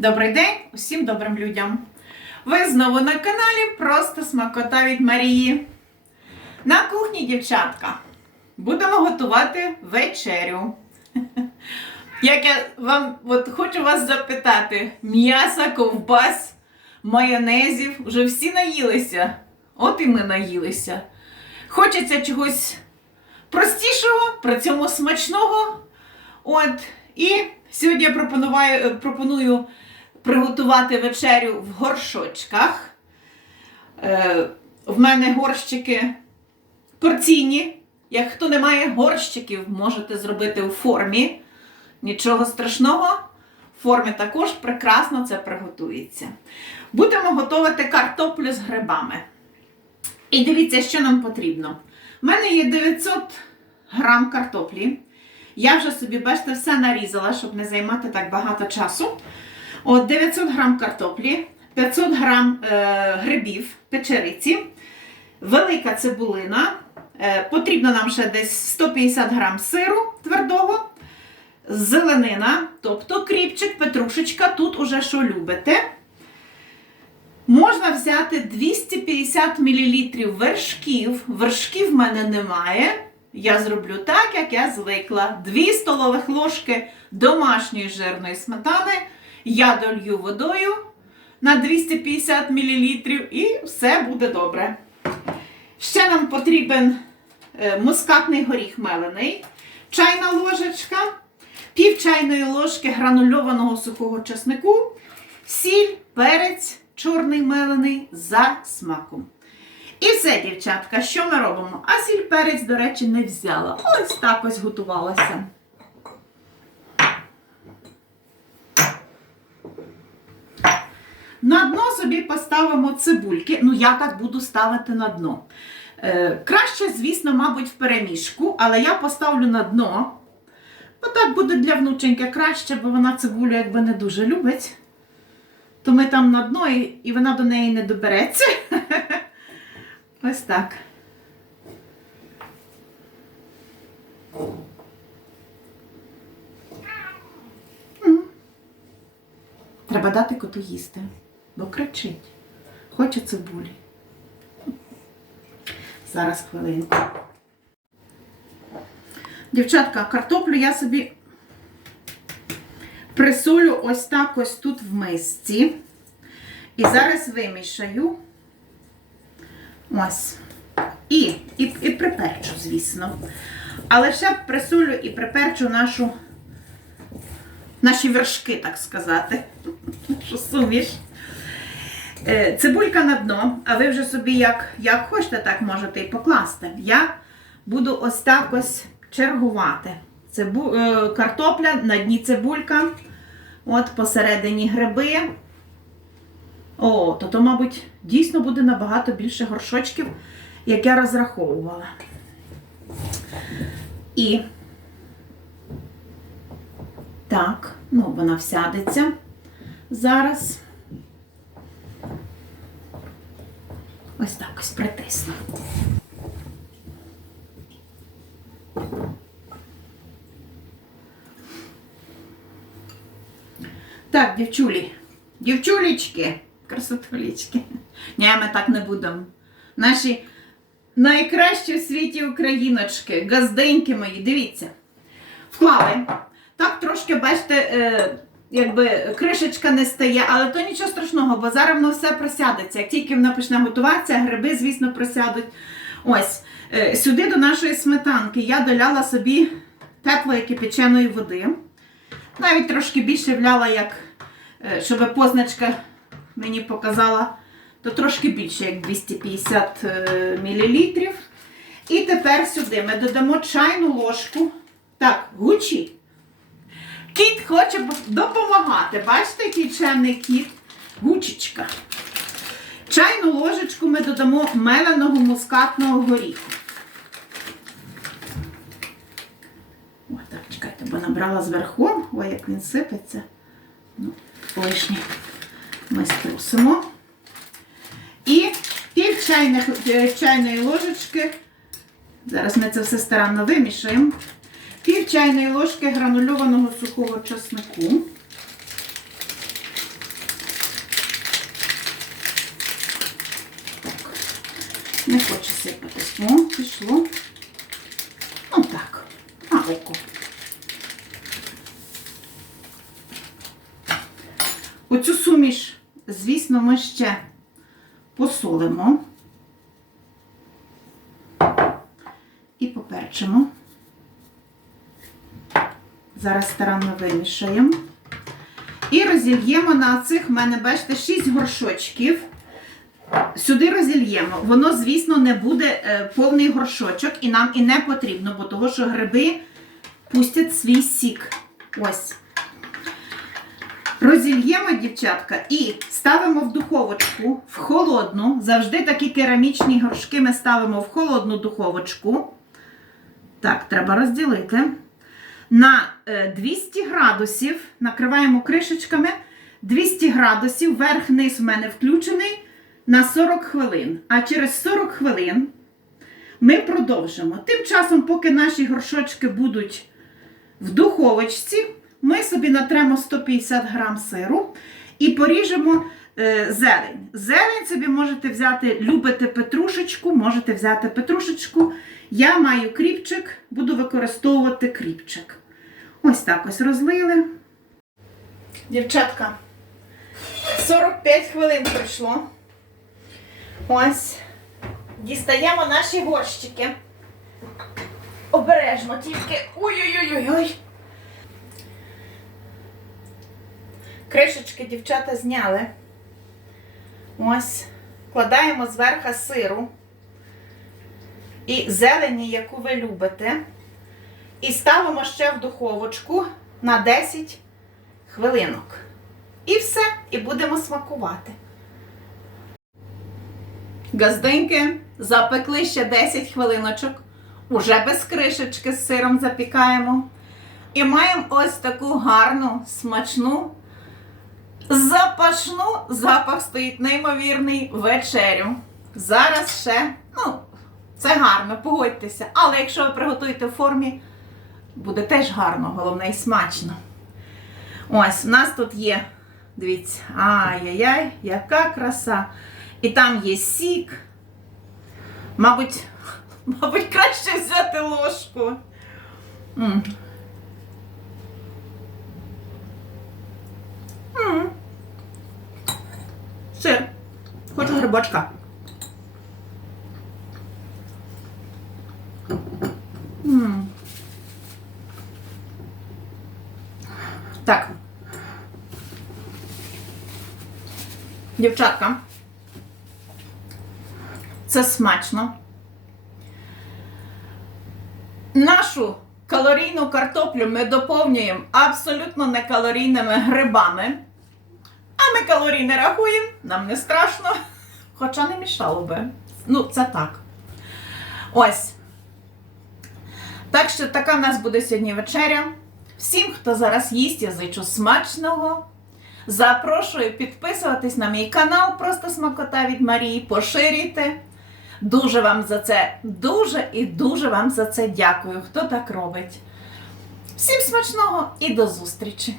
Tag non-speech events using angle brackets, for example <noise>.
Добрий день усім добрим людям! Ви знову на каналі Просто смакота від Марії. На кухні, дівчатка, будемо готувати вечерю. <laughs> Як я вам от хочу вас запитати: м'яса, ковбас, майонезів, вже всі наїлися. От і ми наїлися. Хочеться чогось простішого, при цьому смачного. От, і сьогодні я пропоную, пропоную приготувати вечерю в горшочках. Е, в мене горщики порційні. Як хто не має горщиків, можете зробити у формі. Нічого страшного. В формі також прекрасно це приготується. Будемо готувати картоплю з грибами. І дивіться, що нам потрібно. У мене є 900 грам картоплі. Я вже собі, бачите, все нарізала, щоб не займати так багато часу. От 900 грам картоплі, 500 грам е, грибів, печериці, велика цибулина. Е, потрібно нам ще десь 150 грам сиру твердого, зеленина, тобто кріпчик, петрушечка, тут уже що любите. Можна взяти 250 мл вершків. Вершків в мене немає. Я зроблю так, як я звикла. 2 столових ложки домашньої жирної сметани. Я долью водою на 250 мл і все буде добре. Ще нам потрібен е, мускатний горіх мелений, чайна ложечка, пів чайної ложки гранульованого сухого чеснику, сіль, перець, чорний мелений за смаком. І все, дівчатка, що ми робимо? А сіль перець, до речі, не взяла. Ось так ось готувалася. На дно собі поставимо цибульки. Ну, я так буду ставити на дно. Е, краще, звісно, мабуть, в перемішку, але я поставлю на дно. Бо так буде для внученьки краще, бо вона цибулю якби не дуже любить. То ми там на дно і, і вона до неї не добереться. <laughs> Ось так. Треба дати коту їсти, бо кричить. Хоче цибулі. Зараз хвилинку. Дівчатка, картоплю я собі присолю ось так ось тут в мисці. І зараз вимішаю. Ось. І, і, і приперчу, звісно. Але ще присолю і приперчу нашу, наші вершки, так сказати. <laughs> Що суміш. Е, Цибулька на дно, а ви вже собі як, як хочете, так можете і покласти. Я буду ось так ось чергувати. Цибу, е, картопля, на дні цибулька, от посередині гриби. О, то, то, мабуть, дійсно буде набагато більше горшочків, як я розраховувала. І так, ну, вона всядеться зараз. Ось так ось притисну. Так, дівчулі, дівчулечки, красотулечки. Ні, ми так не будемо. Наші найкращі в світі україночки, газденьки мої, дивіться. Вклали. Так трошки, бачите, е, якби кришечка не стає, але то нічого страшного, бо зараз воно все просядеться. Як тільки вона почне готуватися, гриби, звісно, просядуть. Ось, е, сюди до нашої сметанки я доляла собі теплої кипяченої води. Навіть трошки більше вляла, як, е, щоб позначка мені показала, то трошки більше, як 250 мл. І тепер сюди ми додамо чайну ложку. Так, гучі. Кіт хоче допомагати. Бачите, який чемний кіт? Гучечка. Чайну ложечку ми додамо меленого мускатного горіху. Ось так, чекайте, бо набрала зверху. Ой, як він сипеться. Ну, лишнє ми струсимо. І пів чайних, е, чайної ложечки. Зараз ми це все старанно вимішаємо пів чайної ложки гранульованого сухого чеснику. Так. Не хоче сипатись. О, пішло. Ну так, на око. Оцю суміш, звісно, ми ще посолимо. Зараз старанно вимішаємо. І розільємо на цих, в мене, бачите, 6 горшочків. Сюди розільємо. Воно, звісно, не буде е, повний горшочок, і нам і не потрібно, бо того, що гриби пустять свій сік. Ось. Розільємо, дівчатка, і ставимо в духовочку в холодну. Завжди такі керамічні горшки ми ставимо в холодну духовочку. Так, треба розділити. На е, 200 градусів накриваємо кришечками. 200 градусів, верх-низ у мене включений на 40 хвилин. А через 40 хвилин ми продовжимо. Тим часом, поки наші горшочки будуть в духовочці, ми собі натремо 150 грам сиру і поріжемо е, зелень. Зелень собі можете взяти, любите петрушечку, можете взяти петрушечку. Я маю кріпчик, буду використовувати кріпчик. Ось так ось розлили. Дівчатка, 45 хвилин пройшло. Ось. Дістаємо наші горщики. Обережно тільки. Ой-ой-ой-ой. Кришечки дівчата зняли. Ось. Кладаємо зверху сиру і зелені, яку ви любите. І ставимо ще в духовочку на 10 хвилинок. І все, і будемо смакувати. Газдинки запекли ще 10 хвилиночок. Уже без кришечки з сиром запікаємо. І маємо ось таку гарну, смачну, запашну, запах стоїть неймовірний вечерю. Зараз ще, ну, це гарно, погодьтеся. Але якщо ви приготуєте в формі, буде теж гарно, головне і смачно. Ось, у нас тут є, дивіться, ай-яй-яй, яка краса. І там є сік. Мабуть, <laughs> мабуть, краще взяти ложку. Сир. Хочу грибочка. М. Так. Дівчатка. Це смачно. Нашу калорійну картоплю ми доповнюємо абсолютно некалорійними грибами. А ми калорій не рахуємо, нам не страшно. Хоча не мішало би. Ну, це так. Ось. Так що така в нас буде сьогодні вечеря. Всім, хто зараз їсть, я зичу смачного. Запрошую підписуватись на мій канал Просто Смакота від Марії. Поширюйте. Дуже вам за це, дуже і дуже вам за це дякую, хто так робить. Всім смачного і до зустрічі!